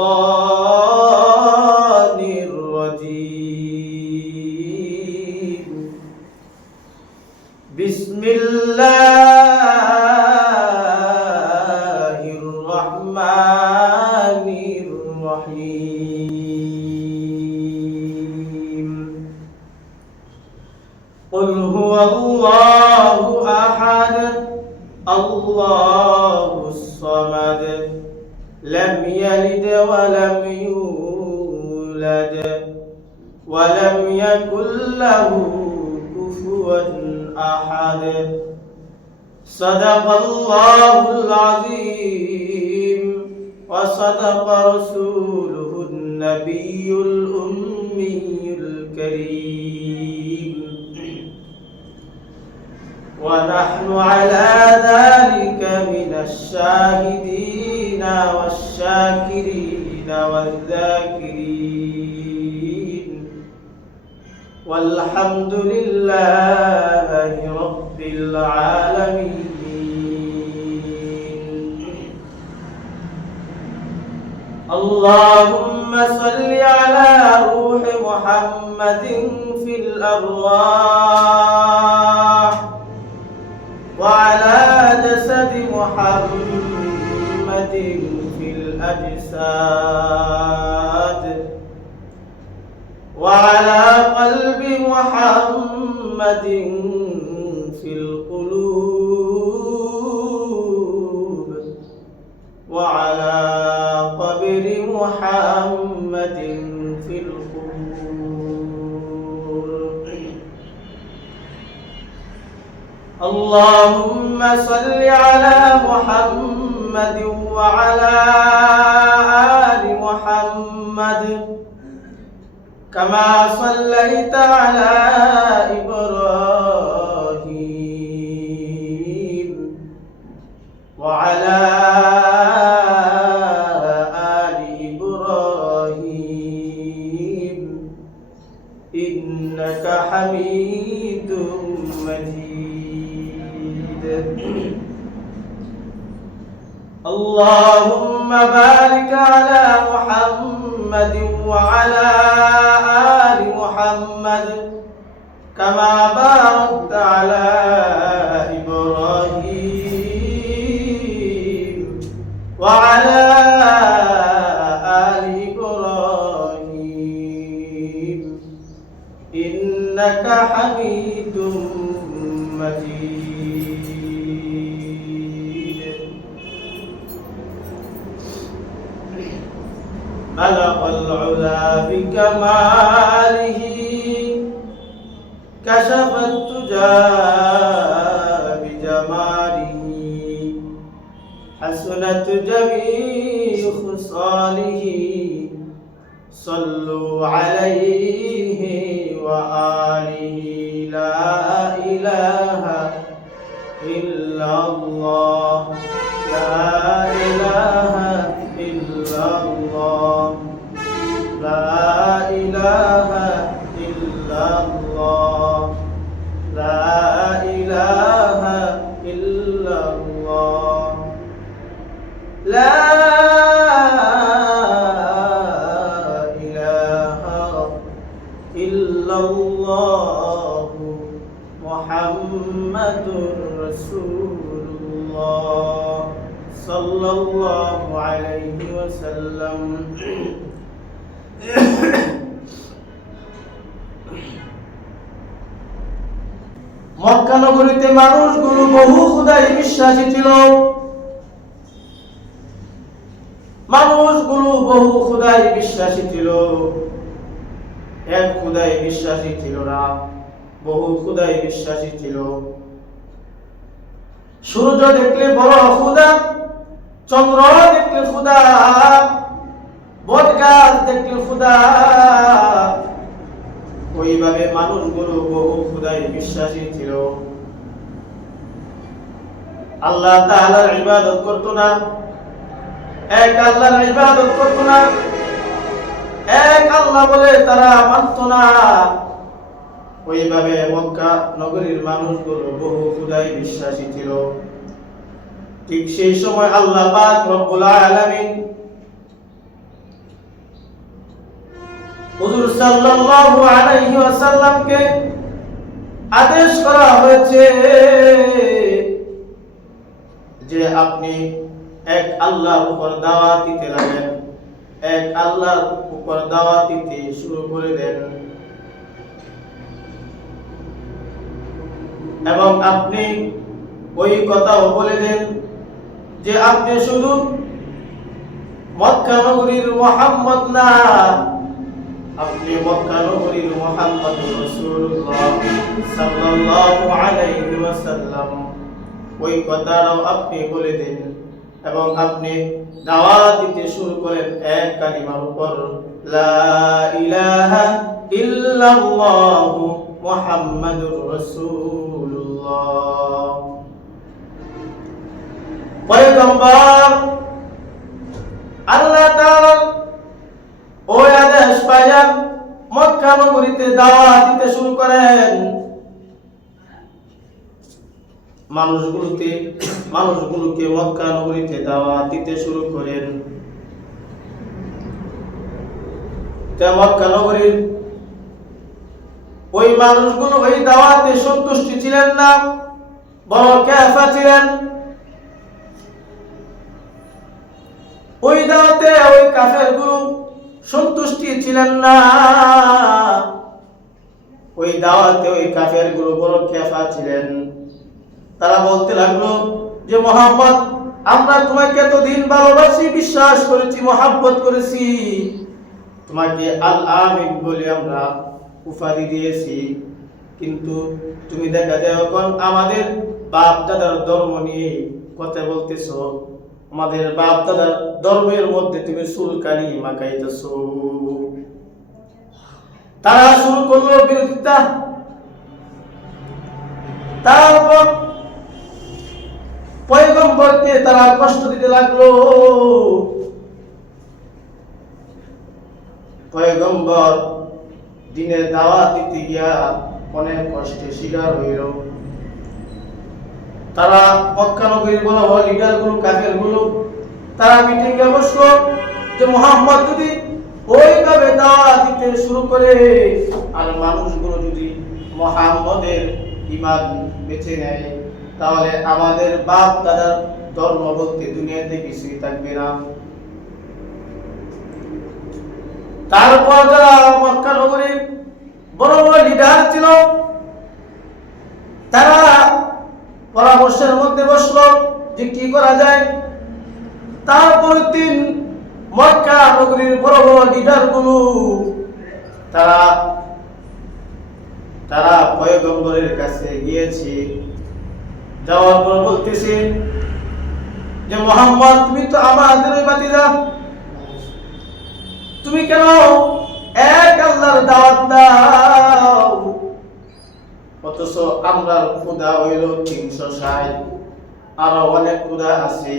Allah. ولم يكن له كفوا أحد. صدق الله العظيم وصدق رسوله النبي الأمي الكريم. ونحن على ذلك من الشاهدين والشاكرين والذاكرين. والحمد لله رب العالمين. اللهم صل على روح محمد في الأرواح وعلى جسد محمد في الأجساد وعلى قلب محمد في القلوب وعلى قبر محمد في القبور. اللهم صل على محمد وعلى آل محمد كما صليت على إبراهيم حميد مجيد. اللهم بارك على محمد وعلى آل محمد كما باركت إنك حميد مجيد. بلغ العلا بكماله كشف التجى بجماله. حسنت جميع خصاله صلوا عليه. وآله لا إله إلا الله صلى الله عليه وسلم Mecca নগরীতে মানুষগুলো বহু খুদাই বিশ্বাসী ছিল মানুষগুলো বহু খুদাই বিশ্বাসী ছিল এক খুদাই বিশ্বাসী ছিল না বহু খুদাই বিশ্বাসী ছিল সূর্য দেখলে বড় খুদা চন্দ্র দেখলে খুদা, বট গাছ দেখলে খুদা। ওইভাবে মানুষগুলো বহু খুদাই বিশ্বাসী ছিল। আল্লাহ তাআলার ইবাদত করত না। এক আল্লাহর ইবাদত করত না। এক আল্লাহ বলে তারা মানত না। ওইভাবে মক্কা নগরীর মানুষগুলো বহু খুদাই বিশ্বাসী ছিল। ঠিক সেই সময় আল্লাহ পাক রব্বুল আলামিন হুজুর সাল্লাল্লাহু আলাইহি ওয়াসাল্লামকে আদেশ করা হয়েছে যে আপনি এক আল্লাহর উপর দাওয়াত দিতে লাগেন। এক আল্লাহর উপর দাওয়াত দিতে শুরু করে দেন। এবং আপনি ওই কথাও বলে দেন যে আপনি শুধু মক্কা নগরীর মোহাম্মদ না, আপনি মক্কা নগরীর মোহাম্মদ রাসূলুল্লাহ সাল্লাল্লাহু আলাইহি ওয়াসাল্লাম। ওই কথাটাও আপনি বলে দেন এবং আপনি দাওয়াত দিতে শুরু করেন এক কালিমার উপর, লা ইলাহা ইল্লাল্লাহ মুহাম্মাদুর রাসূলুল্লাহ। পয়গম্বর, আল্লাহ তাআলা ওই আদেশ পাইয়া মক্কা নগরীতে দিতে শুরু করেন। মানুষগুলোকে মক্কা নগরীতে দিতে শুরু করেন। মক্কা নগরীর ওই মানুষগুলো ওই দাওয়াতে সন্তুষ্টি ছিলেন না, বড় ক্যাফা ছিলেন ওই দাওয়াতে ওই কাফের গুরু সন্তুষ্টি ছিলেন না। ওই দাওয়াতে ওই কাফের গুরু বড় ক্যাফা ছিলেন। তারা বলতে লাগল যে, মোহাম্মদ, আমরা তোমাকে এতদিন ভালোবাসি, বিশ্বাস করেছি, মোহাব্বত করেছি। তোমাকে আল আমিন বলে আমরা উপাধি দিয়েছি। কিন্তু তুমি দেখা যায়, এখন আমাদের বাপ দাদার ধর্ম নিয়ে কথা বলতেছো। আমাদের বাপ দাদার ধর্মের মধ্যে তুমি সুলকানি মাকাইতেছো। তারা শুরু করল বিরোধিতা। তারপর পয়গম্বরকে তারা কষ্ট দিতে লাগল। পয়গম্বর দিনের দাওয়া দিতে গিয়া অনেক কষ্টে শিকার হইল। তারা মক্কা নগরীর বলা হয় লিডারগুলো, কাফেরগুলো, তারা মিটিং এ বসল যে মোহাম্মদ যদি ওইভাবে দাওয়াত দিতে শুরু করে, আর মানুষগুলো যদি মোহাম্মদের ইমান বেছে নেয়, তাহলে আমাদের বাপ দাদার ধর্ম বলতে দুনিয়াতে কিছুই থাকবে না। তারপর যারা মক্কা নগরীর বড় বড় লিডার ছিল তারা পরামর্শের মধ্যে বসল যে কি করা যায়? তারপর দিন মক্কা নগরীর বড় বড় লিডারগুলো, তারা তারা পয়গম্বরের কাছে গিয়েছে। যাওয়ার পর বলতেছে যে, মোহাম্মদ, তুমি তো আমাদের বাতিজা তুমি কেন এক আল্লাহর দাওয়াত দাও? অথচ আমরা ক্ষুদা হইল তিনশো ষাট। আরও অনেক ক্ষুদা আছে।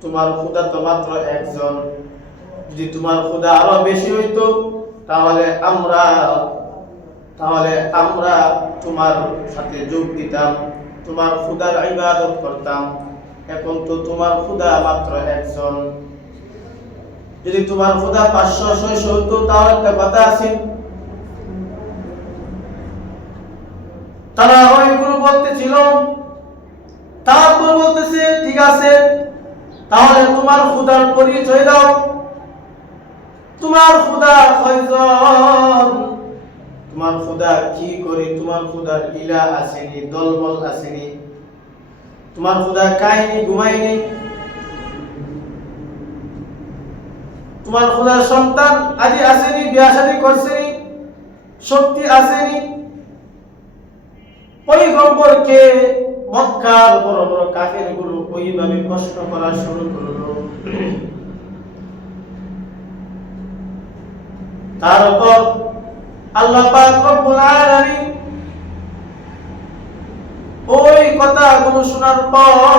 তোমার ক্ষুদা তো মাত্র একজন। যদি তোমার ক্ষুদা আরও বেশি হইতো, তাহলে আমরা তাহলে আমরা তোমার সাথে যোগ দিতাম, তোমার খুদার ইবাদত করতাম। এখন তো তোমার ক্ষুদা মাত্র একজন। যদি তোমার ক্ষুদা পাঁচশো, ছয়শো হতো তাও একটা কথা আছে তারা ওইগুলো বলতেছিল তারপর বলতেছে, ঠিক আছে, তাহলে তোমার খুদার পরিচয় দাও। তোমার খুদা কয়জন? তোমার খুদা কি করে? তোমার খুদার ইলা আসেনি, দলবল আসেনি। তোমার খুদা কাহিনী ঘুমায়নি। তোমার খোদার সন্তান আদি আসেনি, বিয়া শাদী করছেনি, শক্তি আসেনি। পয়গম্বরকে মক্কার বড় বড় কাফের ওইভাবে করা শুরু করল। তারপর আল্লাহ পাক রব্বুল আলামিন ওই শোনার পর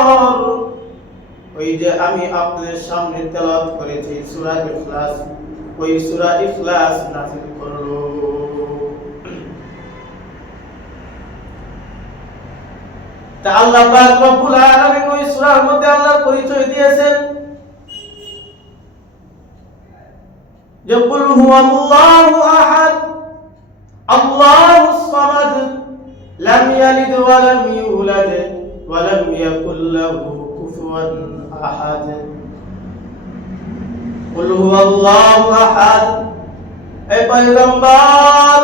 ওই যে আমি আপনাদের সামনে তেলাওয়াত করেছি সূরা ইখলাস। ওই সূরা ইখলাস নাযিল করল তা আল্লাহ পাক রব্বুল আলামিন ওই সূরার মধ্যে আল্লাহর পরিচয় দিয়েছেন যে কুল হুয়াল্লাহু আহাদ আল্লাহুস সামাদ, লাম ইয়ালিদ ওয়া লাম ইউলাদ ওয়া লাম ইয়াকুল লাহু কুফুয়ান আহাদ। কুল হুয়াল্লাহু আহাদ এই পয়গম্বর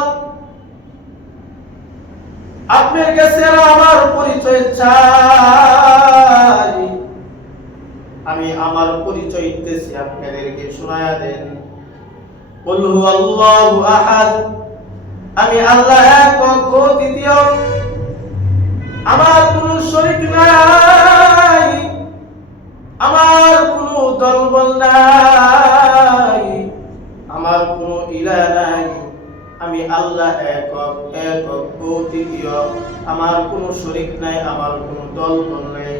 আপনার কাছে আমার পরিচয় চাই। আমি আমার পরিচয় দিতেছি, আপনাদেরকে শোনায়া দেন। কুল হুয়াল্লাহু আহাদ। আমি আল্লাহ এক ও দ্বিতীয়। আমার কোনো শরীক নাই। আমার কোনো দলবল নাই। আমার কোনো ইলা নাই। আমি আল্লাহ একক একক ও দ্বিতীয় আমার কোনো শরীক নাই, আমার কোনো দলবল নাই।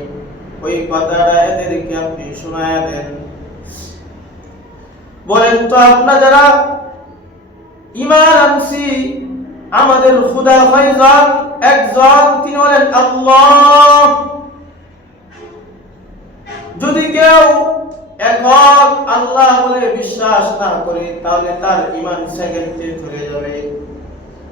ওই কথাটা এদেরকে আপনি শোনায়া দেন। বলেন তো আপনারা যারা ইমান আনছি, আমাদের খুদা ফাইজান একজন, তিনি হলেন আল্লাহ। যদি কেউ এখন আল্লাহ বলে বিশ্বাস না করে, তাহলে তার ইমান সেকেন্ডে চলে যাবে।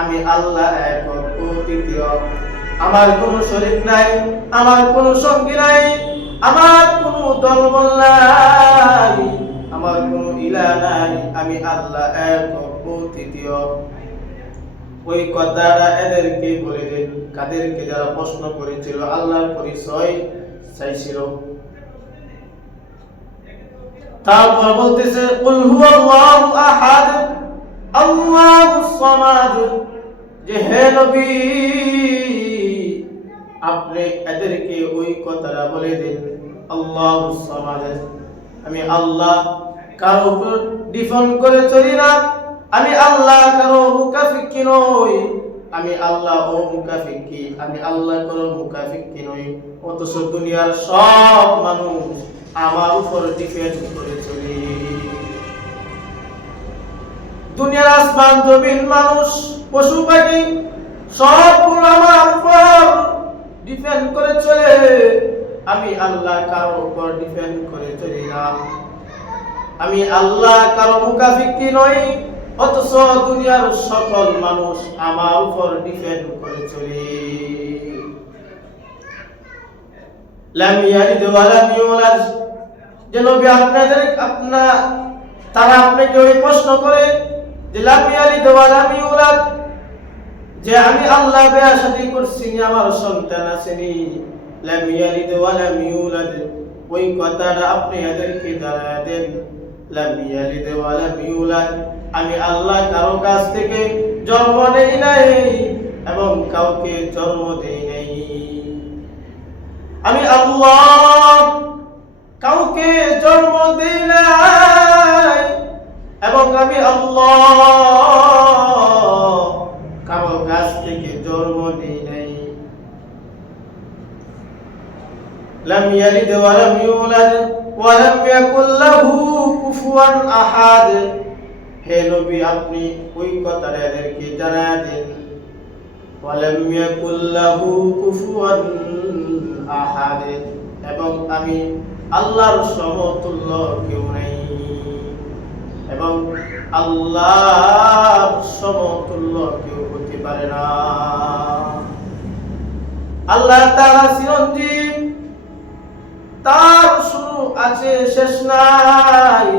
আমি আল্লাহ আমার কোনো শরীর নাই, আমার কোনো সঙ্গী নাই, আমার কোনো দলবল নাই, আমার কোনো ইলা নাই, আমি আল্লাহ ওই কথাটা এদেরকে বলে কাদেরকে যারা প্রশ্ন করেছিল, আল্লাহর পরিচয় চাইছিল। তারপর বলতেছে হুয়াল্লাহু আহাদ যে হে নবী, আপনি এদেরকে ওই কথাটা বলে সামাদ আমি আল্লাহ কারও উপর ডিফেন্ড করে চলি না, আমি আল্লাহ কারও মুকাফিকি নই, আমি আল্লাহ ও মুকাফিকি আমি আল্লাহ কারও মুকাফিকি নই, অথচ দুনিয়ার সব মানুষ আমার উপর ডিফেন্ড করে চলি। দুনিয়ার আসমান জমিন মানুষ, পশু পাখি সবগুলো আমার উপর ডিপেন্ড করে চলে। আমি আল্লাহ কারও উপর ডিপেন্ড করে চলি আমি আল্লাহ কারও মুকাফিকি নই, অথচ দুনিয়ার সকল মানুষ আমার উপর ডিপেন্ড করে চলে। যে নবী আপনাদের আপনা তারা আপনাকে ওই প্রশ্ন করে যে লাম ইয়ালিদ ওয়া লাম ইউলাদ যে আমি আল্লাহ বিয়া শাদী করছি আমার সন্তান আসেনি। লাম ইয়ালিদ ওয়া লাম ইউলাদ ওই কথাটা আপনি এদেরকে জানা দেন। লাম ইয়ালিদ ওয়া লাম ইউলাদ আমি আল্লাহ কারও কাছ থেকে জন্ম নেই নাই, এবং কাউকে জন্ম দেই নাই। আমি আল্লাহ কাউকে জন্ম দেই নাই। এবং আমি আল্লাহ কারো কাছ থেকে জন্ম দেই নাই لم يلد ولم يولد ولم يكن له كفوا احد হে নবী আপনি ওই কথাটা এদেরকে জানা দেন ولم يكن له كفوا আহাদ এবং আমি আল্লাহর সমতুল্য কেউ নেই এবং আল্লাহ সমতুল্য কেউ হতে পারে না। আল্লাহ তাআলা চিরঞ্জীব, তার শুরু আছে, শেষ নাই।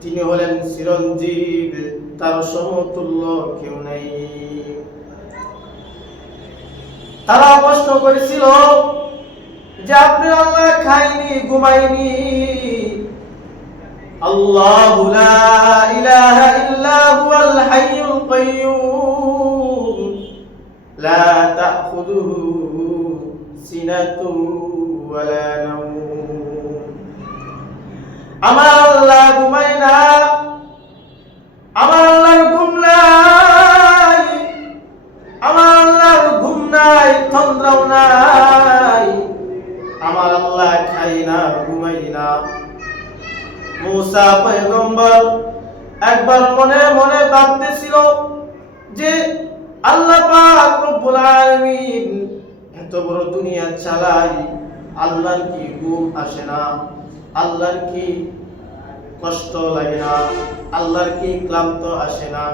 তিনি হলেন চিরঞ্জীব, তার সমতুল্য কেউ নেই। তারা প্রশ্ন করেছিল যে আপনি আল্লাহ খাইনি, ঘুমাইনি? আল্লাহ লা ইলাহা ইল্লা হুয়াল হাইয়ুল কাইয়্যুম লা তাখুযুহু সিনাতুন ওয়ালা নাওম আমার আল্লাহ ঘুমাই না আমার আল্লাহর ঘুম বড় দুনিয়া চালাই, আল্লাহর কি ঘুম আসে না? আল্লাহর কি কষ্ট লাগে না? আল্লাহর কি ক্লান্ত আসে না?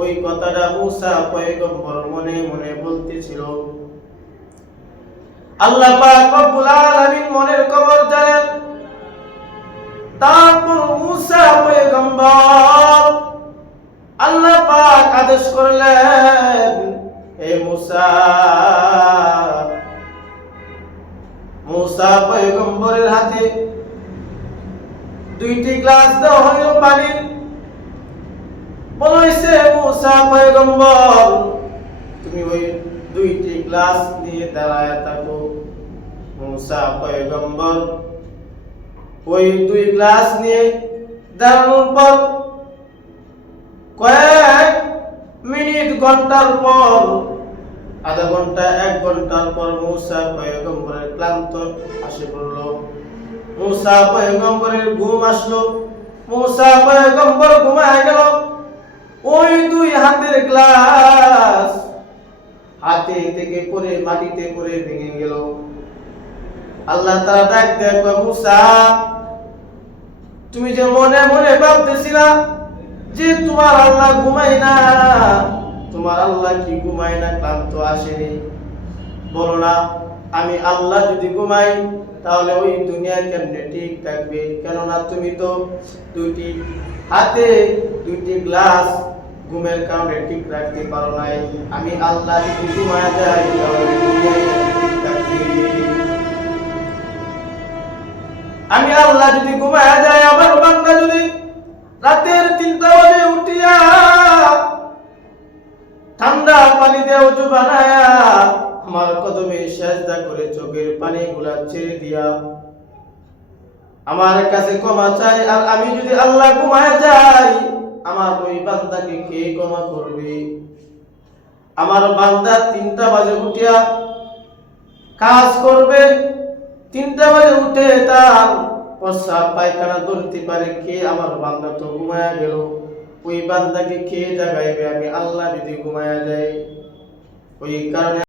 ওই কথাটা মুসা পয়গম্বর মনে মনে বলতেছিল। আল্লাহ পাক রব্বুল আলামিন মনের খবর জানেন। তারপর মুসা পয়গম্বর আল্লাহ পাক আদেশ করলেন, হে মুসা মুসা পয়গম্বরের হাতে। দুইটি গ্লাস দেওয়া হইল পানির বলাইছে মুসা পয়গম্বর তুমি ওই দুইটি গ্লাস নিয়ে দাঁড়ায় থাকো। মুসা পয়গম্বর ওই দুই গ্লাস নিয়ে দাঁড়ানোর পর কয়েক মিনিট, ঘণ্টার পর আধা ঘণ্টা, এক ঘণ্টার পর মুসা পয়গম্বরের ক্লান্ত আসে পড়ল মুসা পয়গম্বরের ঘুম আসলো। মুসা পয়গম্বর ঘুমায় গেল। ওই দুই হাতের গ্লাস হাতে থেকে পড়ে মাটিতে পড়ে ভেঙে গেল। আল্লাহ তারা ডাক দেয় মুসা, তুমি যে মনে মনে ভাবতেছিলা যে তোমার আল্লাহ ঘুমাই না তোমার আল্লাহ কি ঘুমায় না ক্লান্ত আসেনি বলো না, আমি আল্লাহ যদি ঘুমাই, তাহলে ওই দুনিয়া কেমনে ঠিক থাকবে? কেননা তুমি তো দুইটি হাতে, দুইটি গ্লাস ঘুমের কারণে ঠিক রাখতে পারো নাই। আমি আল্লাহ যদি ঘুমায় যাই, তাহলে দুনিয়া ঠিক থাকবে। আমি আল্লাহ যদি ঘুমায় যায় আমার বান্দা যদি রাতের তিনটা বাজে উঠিয়া ঠান্ডা পানি দিয়ে উঁচু বানায়া আমার কদমে সেজদা করে চোখের পানি গুলা ছেড়ে দিয়া। আমার কাছে ক্ষমা চাই আর আমি যদি আল্লাহ ঘুমায় যাই, আমার ওই বান্দাকে কে ক্ষমা করবে? আমার বান্দা তিনটা বাজে উঠিয়া কাজ করবে। তিনটা বাজে উঠে তার প্রস্রাব পায়খানা ধরতে পারে, কে? আমার বান্দা তো ঘুমায়া গেল। ওই বান্দাকে কে জাগাইবে? আমি আল্লাহ যদি ঘুমায়া যাই ওই কারণে